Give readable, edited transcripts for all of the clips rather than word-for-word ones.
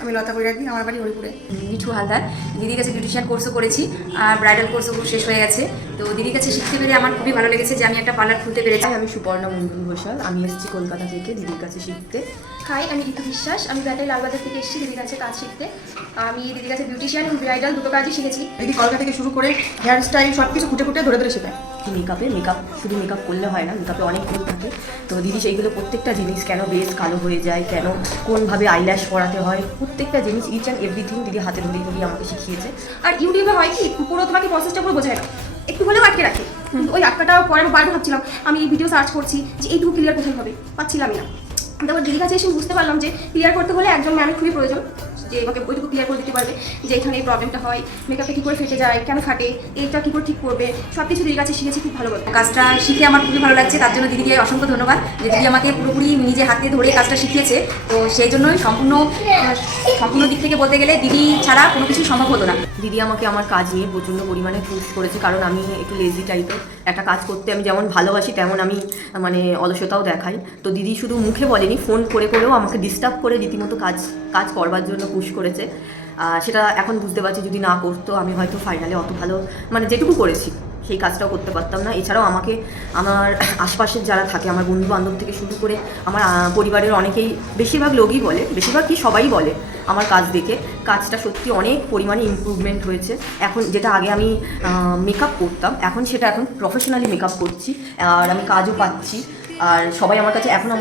আমি লতা বৈরাগী, আমার বাড়ি হরিপুরে। মিঠু হালদার। দিদির কাছে বিউটিশিয়ান কোর্সও করেছি আর ব্রাইডাল কোর্সও শেষ হয়ে গেছে। তো দিদির কাছে শিখতে পেরে আমার খুবই ভালো লেগেছে যে আমি একটা পার্লার খুলতে পেরেছি। আমি সুপর্ণা মন্ডল ঘোষাল, আমি এসেছি কলকাতা থেকে দিদির কাছে শিখতে। হাই, আমি ঋতু বিশ্বাস, আমি ব্যাটাই লালবাজার থেকে এসেছি দিদির কাছে কাজ শিখতে। আমি দিদির কাছে বিউটিশিয়ান এবং ব্রাইডাল দুটো কাজই শিখেছি। দিদি কলকাতা থেকে শুরু করে হেয়ার স্টাইল সব কিছু খুঁটে খুঁটে ধরে ধরে শেখায়। মেকআপ শুধু মেকআপ করলে হয় না, মেকআপে অনেক ভুল থাকে। তো দিদি সেইগুলো প্রত্যেকটা জিনিস, কেন বেস কালো হয়ে যায়, কেন কোনভাবে আইল্যাশ পরাতে হয়, প্রত্যেকটা জিনিস ইচ অ্যান্ড এভরিথিং দিদি হাতে ধরে ধরে আমাকে শিখিয়েছে। আর ইউটিউবে হয় কি পুরো তোমাকে প্রসেসটা পুরো বোঝায় না, একটু হলেও আটকে রাখে। ওই আটকাটা পরে আমি বারবার ভাবছিলাম, আমি এই ভিডিও সার্চ করছি যে এইটুকু ক্লিয়ার কোথায় হবে, পাচ্ছিলামই না। তারপর দিদির কাছে এসে বুঝতে পারলাম যে ক্লিয়ার করতে হলে একজন ম্যামের খুবই প্রয়োজন, যে আমাকে ওইটুকু ক্লিয়ার করে দিতে পারবে যে এখানে এই প্রবলেমটা হয়, মেকআপটা কী করে ফেটে যায়, কেন ফাটে, এইটা কী করে ঠিক করবে, সব কিছু দিদির কাছে শিখেছি খুব ভালো। কাজটা শিখে আমার খুবই ভালো লাগছে, তার জন্য দিদিকে অসংখ্য ধন্যবাদ যে দিদি আমাকে পুরোপুরি নিজে হাতে ধরে কাজটা শিখিয়েছে। তো সেই জন্যই সম্পূর্ণ দিক থেকে বলতে গেলে দিদি ছাড়া কোনো কিছু সম্ভব হতো না। দিদি আমাকে আমার কাজ নিয়ে প্রচণ্ড পরিমাণে পুশ করেছে, কারণ আমি একটু লেজি টাইপের। একটা কাজ করতে আমি যেমন ভালোবাসি তেমন আমি অলসতাও দেখাই। তো দিদি শুধু মুখে বলেনি, ফোন করে করেও আমাকে ডিস্টার্ব করে রীতিমতো কাজ করবার জন্য পুশ করেছে। সেটা এখন বুঝতে পারছি, যদি না করতো আমি হয়তো ফাইনালে অত ভালো যেটুকু করেছি সেই কাজটাও করতে পারতাম না। এছাড়াও আমাকে আমার আশপাশের যারা থাকে, আমার বন্ধু বান্ধব থেকে শুরু করে আমার পরিবারের অনেকেই, বেশিরভাগ লোকই বলে, বেশিরভাগ কি সবাই বলে আমার কাজ দেখে কাজটা সত্যি অনেক পরিমাণে ইমপ্রুভমেন্ট হয়েছে। এখন যেটা আগে আমি মেকআপ করতাম, এখন প্রফেশনালি মেকআপ করছি আর আমি কাজও পাচ্ছি। আর সবাই আমার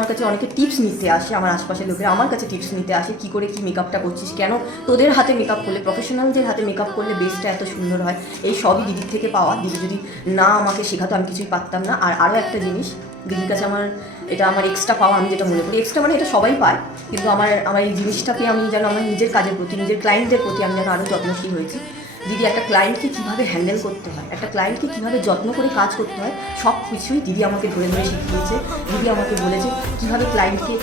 কাছে অনেকে টিপস নিতে আসে, আমার আশপাশের লোকেরা আমার কাছে টিপস নিতে আসে, কী করে কী মেকআপটা করছিস, কেন তোদের হাতে মেকআপ করলে, প্রফেশনালদের হাতে মেকআপ করলে বেসটা এত সুন্দর হয়। এই সবই দিদির থেকে পাওয়া। দিদি যদি না আমাকে শেখাতো আমি কিছুই পারতাম না। আর আরও একটা জিনিস, দিদির কাছে এটা আমার এক্সট্রা পাওয়া, আমি যেটা মনে করি এক্সট্রা, এটা সবাই পায়, কিন্তু আমার এই জিনিসটা পেয়ে আমি যেন আমার নিজের কাজের প্রতি, নিজের ক্লায়েন্টদের প্রতি আমি যেন আরও যত্নশীল হয়েছি। দিদি একটা ক্লায়েন্টকে কীভাবে হ্যান্ডেল করতে হয়, একটা ক্লায়েন্টকে কীভাবে যত্ন করে কাজ করতে হয়, সব কিছুই দিদি আমাকে ধরে ধরে শিখিয়েছে। দিদি আমাকে বলেছে কীভাবে ক্লায়েন্টকে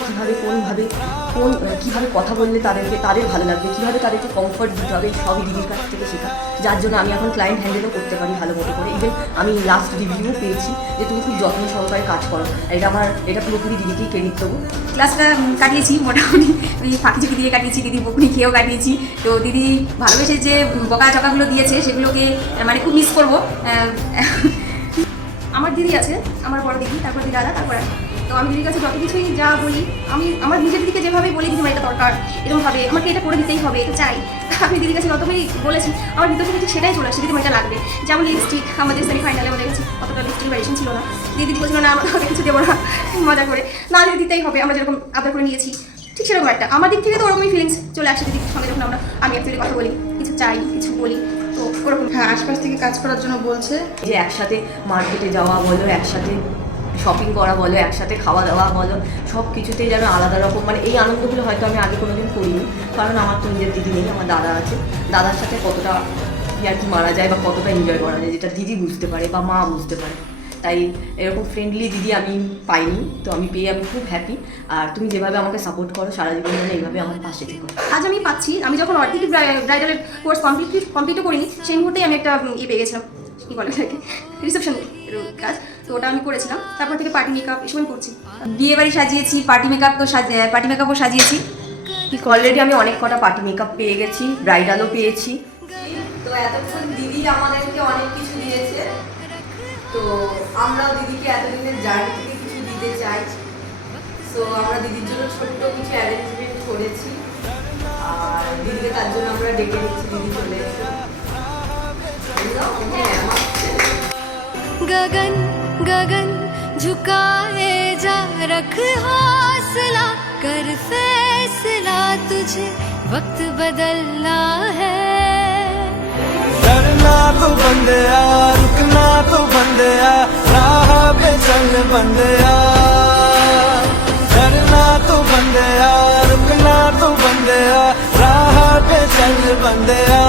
কীভাবে কথা বললে তাদের ভালো লাগবে, কীভাবে তাদেরকে কমফর্ট দিতে হবে, সবই দিদির কাছ থেকে শেখা। যার জন্য আমি এখন ক্লায়েন্ট হ্যান্ডেলও করতে পারি ভালো মতো করে। ইভেন আমি লাস্ট রিভিউ পেয়েছি যে তুমি খুব যত্ন সহকারে কাজ করো। এটা পুরোপুরি দিদিকেই ক্রেডিট দেবো। ক্লাসটা কাটিয়েছি মোটামুটি ওই ফাঁকি ঝুঁকি দিয়ে কাটিয়েছি, দিদি বকুনি খেয়েও কাটিয়েছি। তো দিদি ভালোবেসে যে বকা চকাগুলো দিয়েছে সেগুলোকে খুব মিস করবো। আমার দিদি আছে, আমার বড় দিদি, তারপর দিদি দাদা, তারপর তো আমি দিদির কাছে যত কিছুই যা বলি, আমি আমার নিজের দিদিকে যেভাবে বলি দিদি এটা দরকার, এরকমভাবে আমাকে এটা করে দিতেই হবে, এটা চাই। আমি দিদির কাছে যতবারই বলেছি আমার ভিতর থেকে সেটাই চলে আসে, দিদি এটা লাগবে। যেমন লিপস্টিক, আমাদের সেমিফাইনালে আমাদের কাছে অতটা লিপস্টিক ভ্যারিয়েশন ছিল না, দিদি বলছিল না আমরা কিছু দেবো না, মজা করে না দিদি দিতেই হবে, আমরা যেরকম আদর করে নিয়েছি ঠিক সেরকম একটা আমার দিক থেকে তো ওরকমই ফিলিংস চলে আসে দিদির সঙ্গে যখন আমি অ্যাকচুয়ালি কথা বলি, কিছু চাই, কিছু বলি, তো ওরকম। হ্যাঁ, আশপাশ থেকে কাজ করার জন্য বলছে, যে একসাথে মার্কেটে যাওয়া বলো, একসাথে শপিং করা বলো, একসাথে খাওয়া দাওয়া বলো, সব কিছুতেই যেন আলাদা রকম এই আনন্দগুলো হয়তো আমি আগে কোনোদিন করিনি। কারণ আমার তো নিজের দিদি নেই, আমার দাদা আছে। দাদার সাথে কতটা কি মারা যায় বা কতটা এনজয় করা যায়, যেটা দিদি বুঝতে পারে বা মা বুঝতে পারে। তাই এরকম ফ্রেন্ডলি দিদি আমি পাইনি, তো আমি পেয়ে আমি খুব হ্যাপি। আর তুমি যেভাবে আমাকে সাপোর্ট করো সারা জীবন এইভাবে আমার পাশে থেকো। আজ আমি পাচ্ছি, আমি যখন অর্ধেক ব্রাইডালের কোর্স কমপ্লিটও করিনি, সেই মুহূর্তেই আমি একটা পেয়ে গেছিলাম, কী বলে রিসেপশন কাজ, তো ওটা আমি করেছিলাম। তারপর থেকে পার্টি মেকআপ এসব আমি করছি। বিয়ে বাড়ি সাজিয়েছি, পার্টি মেকআপও সাজিয়েছি। অলরেডি আমি অনেক কটা পার্টি মেকআপ পেয়ে গেছি, ব্রাইডালও পেয়েছি। তো এতক্ষণ দিদি আমাদেরকে অনেক কিছু দিয়েছে, তো আমরাও দিদিকে এতদিনের জার্নি থেকে কিছু দিতে চাই। তো আমরা দিদির জন্য ছোট্ট কিছু অ্যারেঞ্জমেন্ট করেছি, আর দিদিকে তার জন্য আমরা ডেকে নিচ্ছি, দিদি চলে এসে। गगन गगन झुकाए जा, रख हौसला, कर फैसला, तुझे वक्त बदलना है। डरना तो बंदया, रुकना तो बंदया, राह पे चल बंदया। डरना तो बंदया, रुकना तो बंदया, राह पे चल बंदया।